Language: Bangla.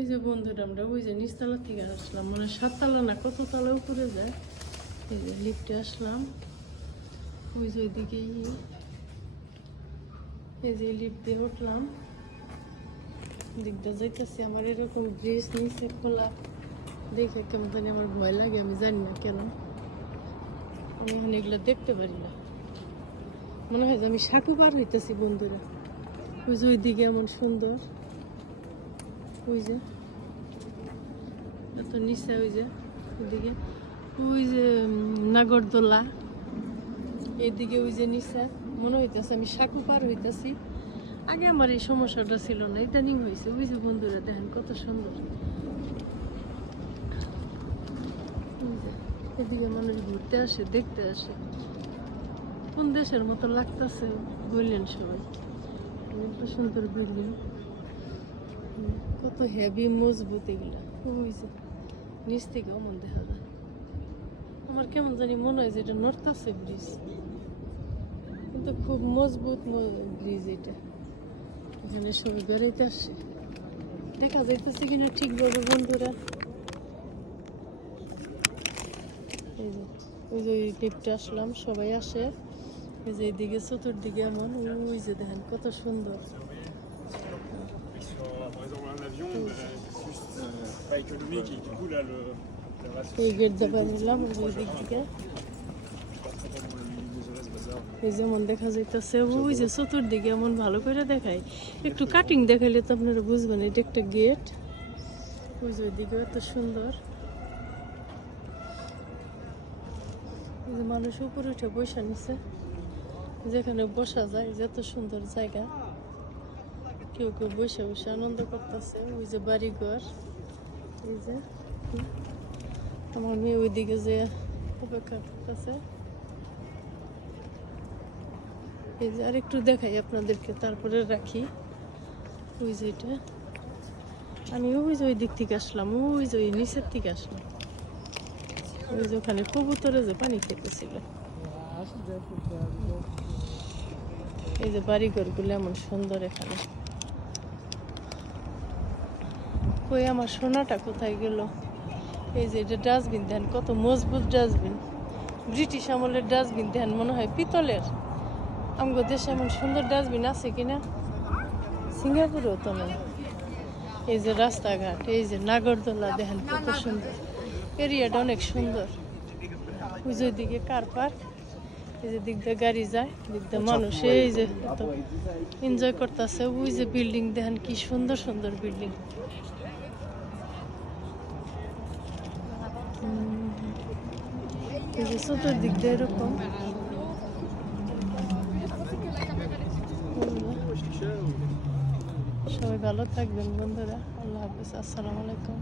ওই যে বন্ধুরা আমরা ওই যে নিচতলা থেকে আসলাম, মানে 7 তলা না কত তলা উপরে যায়। এই যে লিফটে আসলাম, ওই যে ওইদিকেই এই যে লিফট দিয়ে উঠলাম, দিকটা যাইতেছি। আমার এরকম ড্রেস নিচে খোলা দেখে কেমন জানি আমার ভয় লাগে, আমি জানি না কেন। আমি এখন এগুলো দেখতে পারি না, মনে হয় যে আমি সাঁকু পার হইতেছি বন্ধুরা। ওই যে ওইদিকে এমন সুন্দর, ওই যে এত নিচে, ওই যে ওইদিকে ওই যে নাগরদোলা, এইদিকে ওই যে নিচে মনে হইতেছে আমি সাঁকু পার হইতেছি। আগে আমার এই সমস্যাটা ছিল না, ইদানিং হয়েছে। ওই যে বন্ধুরা দেখেন কত সুন্দর, এদিকে মানুষ ঘুরতে আসে, দেখতে আসে। কোন দেশের মতো লাগতেছে বললেন সবাই। এত সুন্দর বিল্ডিং, কত হেভি মজবুত এগুলা। ওই যে নিচ থেকে অমন দেখা যায়। আমার কেমন জানি মনে হয় যে এটা নড়তাছে ব্রিজ, কিন্তু খুব মজবুত ব্রিজ এটা। এখানে সবাই বেড়াইতে আসে, দেখা যাইতেছে কিনা ঠিকভাবে বন্ধুরা। এই যে ওই যে লিফটে আসলাম, সবাই আসে। এই যে এইদিকে চতুর্দিকে এমন, ওই যে দেখেন কত সুন্দর। এই গেট দেবার নিলাম ওই দিক থেকে, এই যেমন দেখা যাইতেছে। ওই যে চতুর্দিকে এমন ভালো করে দেখায়, একটু কাটিং দেখাইলে তো আপনারা বুঝবেন এটা একটা গেট। ওই যে ওইদিকে এত সুন্দর, এই যে মানুষ উপরে উঠে বসে নিছে, যেখানে বসা যায়। যত সুন্দর জায়গা, কেউ কেউ বসে বসে আনন্দ করতেছে। ওই যে বাড়িঘর, এই যে আমার মেয়ে ওইদিকে যে অপেক্ষা করতেছে। এই যে আরেকটু দেখাই আপনাদেরকে, তারপরে রাখি। ওই যে এটা আমি ওই যে ওই দিক থেকে আসলাম, ওই যে ওই নিচের থেকে আসলাম। ওই যে ওখানে কবুতরে যে পানি খেতেছিল। এই যে বাড়িঘরগুলো এমন সুন্দর এখানে। কই আমার সোনাটা কোথায় গেল? এই যে এটা ডাস্টবিন দেন, কত মজবুত ডাস্টবিন, ব্রিটিশ আমলের ডাস্টবিন দেন, মনে হয় পিতলের। আমগো দেশে এমন সুন্দর ডাস্টবিন আছে কিনা, সিঙ্গাপুরেও তো নেই। এই যে রাস্তাঘাট, এই যে নাগরদোলা দেখেন কত সুন্দর, এরিয়াটা অনেক সুন্দর। ওই যে ওইদিকে কার পার্ক, এই যে দিক দিয়ে গাড়ি যায়, দিক দিয়ে মানুষ এই যে এত এনজয় করতেছে। ওই যে বিল্ডিং দেখেন কি সুন্দর সুন্দর বিল্ডিং। এই যে চতুর্দিক দিয়ে এরকম। সবাই ভালো থাকবেন বন্ধুরা, আল্লাহ হাফেজ, আসসালামু আলাইকুম।